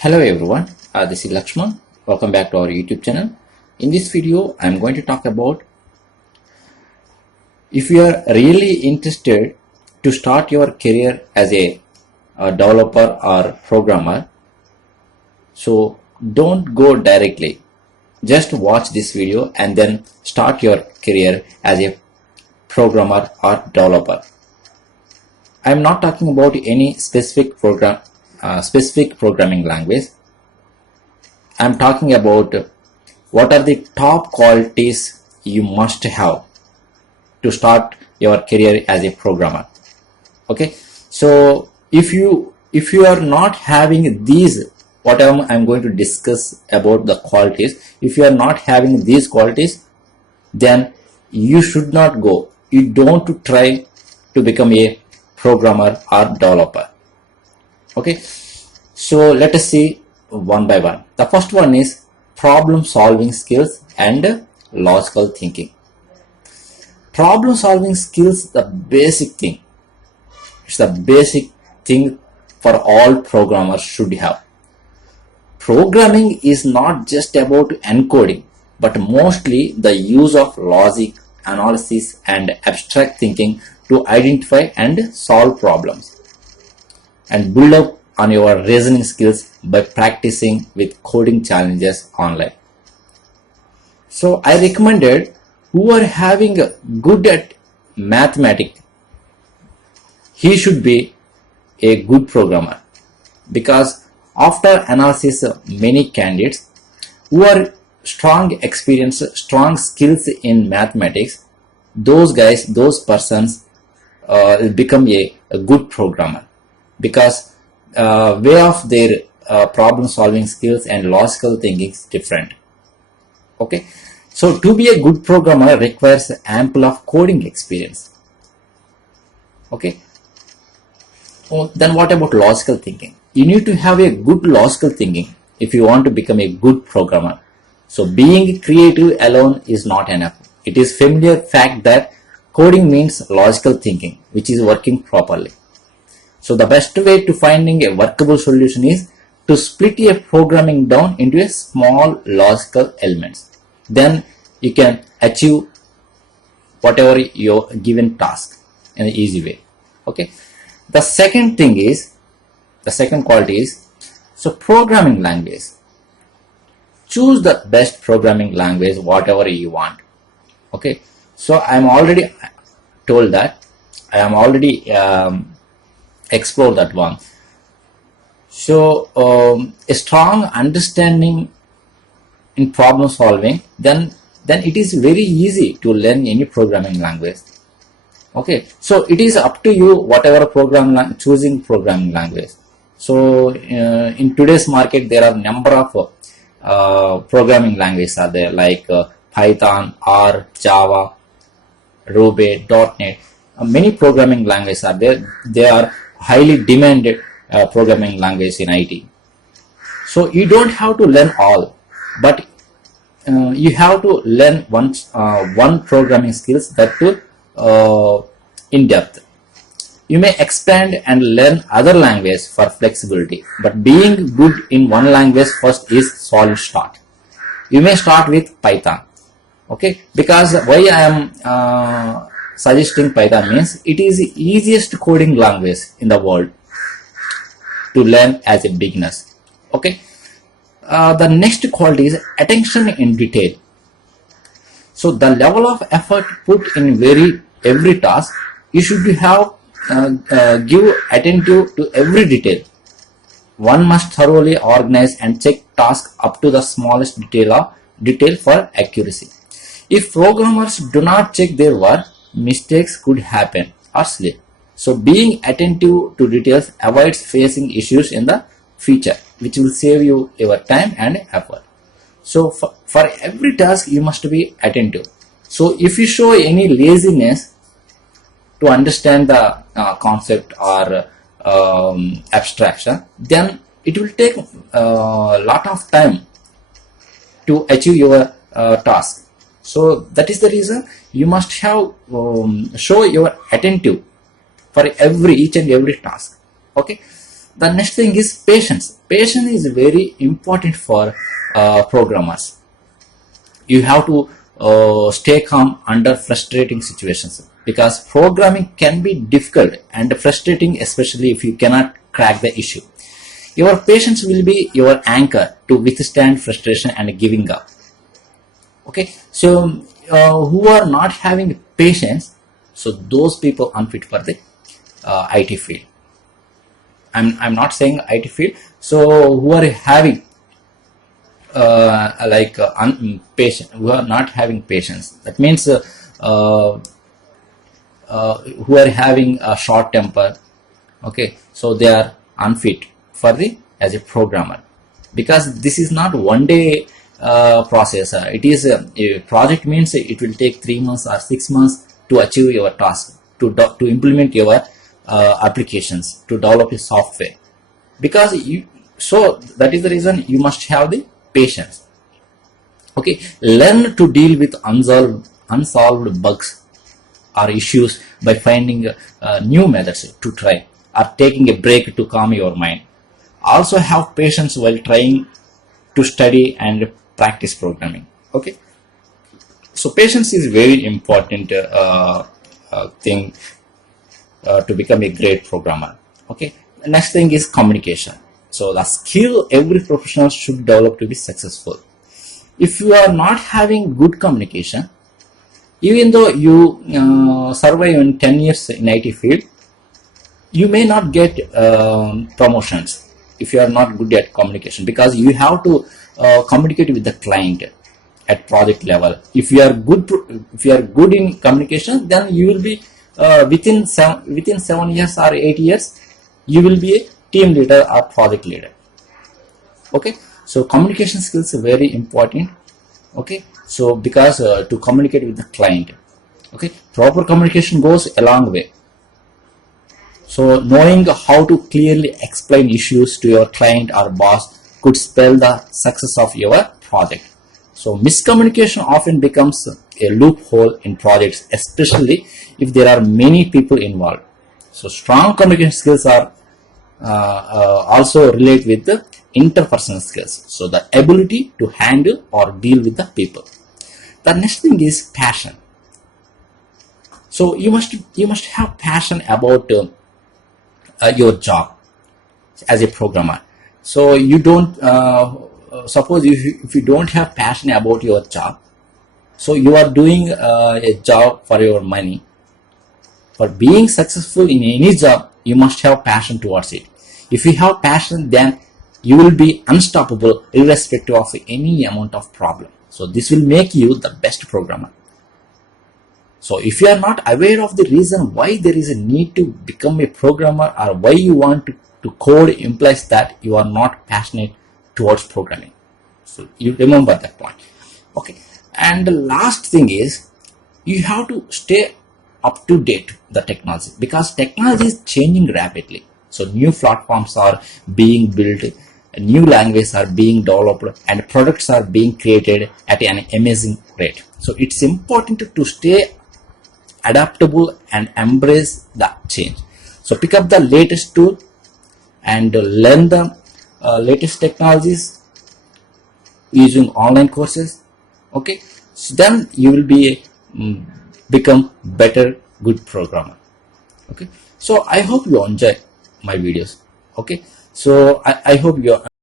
Hello everyone, this is Lakshman. Welcome back to our YouTube channel. In this video, I am going to talk about if you are really interested to start your career as a developer or programmer. So don't go directly. Just watch this video and then start your career as a programmer or developer. I am not talking about any specific programming language. I am talking about what are the top qualities you must have to start your career as a programmer. Okay, so if you are not having these, what I'm going to discuss about the qualities, if you are not having these qualities, then you should not go. You don't try to become a programmer or developer. Okay, so let us see one by one. The first one is problem solving skills and logical thinking. Problem solving skills, the basic thing. It's the basic thing for all programmers should have. Programming is not just about encoding, but mostly the use of logic, analysis and abstract thinking to identify and solve problems, and build up on your reasoning skills by practicing with coding challenges online. So I recommended who are having good at mathematics, he should be a good programmer, because after analysis many candidates who are strong experience, strong skills in mathematics, those guys, those persons will become a good programmer, because way of their problem solving skills and logical thinking is different. Okay, so to be a good programmer requires ample of coding experience. Okay, then what about logical thinking? You need to have a good logical thinking if you want to become a good programmer. So being creative alone is not enough. It is familiar fact that coding means logical thinking, which is working properly. So the best way to finding a workable solution is to split a programming down into a small logical elements. Then you can achieve whatever your given task in an easy way. Okay. The second quality is, so programming language. Choose the best programming language, whatever you want. Okay. So I am already told that I am already explore that one. So a strong understanding in problem solving, then it is very easy to learn any programming language. Okay, so it is up to you whatever choosing programming language. So in today's market there are number of programming languages are there, like Python, R, Java, Ruby, .NET. Many programming languages are there. They are highly demanded programming language in IT. So you don't have to learn all, but you have to learn one programming skills, that too in depth. You may expand and learn other language for flexibility, but being good in one language first is solid start. You may start with Python. Okay, because why I am suggesting Python means it is the easiest coding language in the world to learn as a beginner. Okay, the next quality is attention in detail. So the level of effort put in every task, you should have give attentive to every detail. One must thoroughly organize and check tasks up to the smallest detail for accuracy. If programmers do not check their work, mistakes could happen or slip. So being attentive to details avoids facing issues in the future, which will save you your time and effort. So for every task you must be attentive. So if you show any laziness to understand the concept or abstraction, then it will take a lot of time to achieve your task. So that is the reason you must have show your attentive for each and every task. Okay, The next thing is patience. Patience is very important for programmers. You have to stay calm under frustrating situations, because programming can be difficult and frustrating, especially if you cannot crack the issue. Your patience will be your anchor to withstand frustration and giving up. Okay, so who are not having patience, so those people unfit for the IT field. I'm not saying IT field. So who are having patient, who are not having patience, that means who are having a short temper, okay, so they are unfit for the as a programmer, because this is not one day process. It is a project, means it will take 3 months or 6 months to achieve your task, to implement your applications, to develop a software, because so that is the reason you must have the patience. Okay, learn to deal with unsolved bugs or issues by finding new methods to try, or taking a break to calm your mind. Also have patience while trying to study and practice programming. Okay, so patience is very important thing to become a great programmer. Okay, the next thing is communication. So the skill every professional should develop to be successful. If you are not having good communication, even though you survive in 10 years in IT field, you may not get promotions if you are not good at communication, because you have to communicate with the client at project level. If you are good in communication, then you will be within 7 years or 8 years, you will be a team leader or project leader. Okay, so communication skills are very important. Okay, so because to communicate with the client, okay, proper communication goes a long way. So knowing how to clearly explain issues to your client or boss could spell the success of your project. So miscommunication often becomes a loophole in projects, especially if there are many people involved. So strong communication skills are also relate with the interpersonal skills, so the ability to handle or deal with the people. The next thing is passion. So you must have passion about your job as a programmer. So you don't suppose if you don't have passion about your job, so you are doing a job for your money. For being successful in any job, you must have passion towards it. If you have passion, then you will be unstoppable irrespective of any amount of problem. So this will make you the best programmer. So if you are not aware of the reason why there is a need to become a programmer, or why you want to code, implies that you are not passionate towards programming. So you remember that point. Okay, and the last thing is, you have to stay up to date the technology, because technology is changing rapidly. So new platforms are being built, new languages are being developed, and products are being created at an amazing rate. So it's important to stay adaptable and embrace the change. So pick up the latest tool and learn the latest technologies using online courses. Okay, so then you will be become better good programmer. Okay, so I hope you enjoy my videos. Okay, so I hope you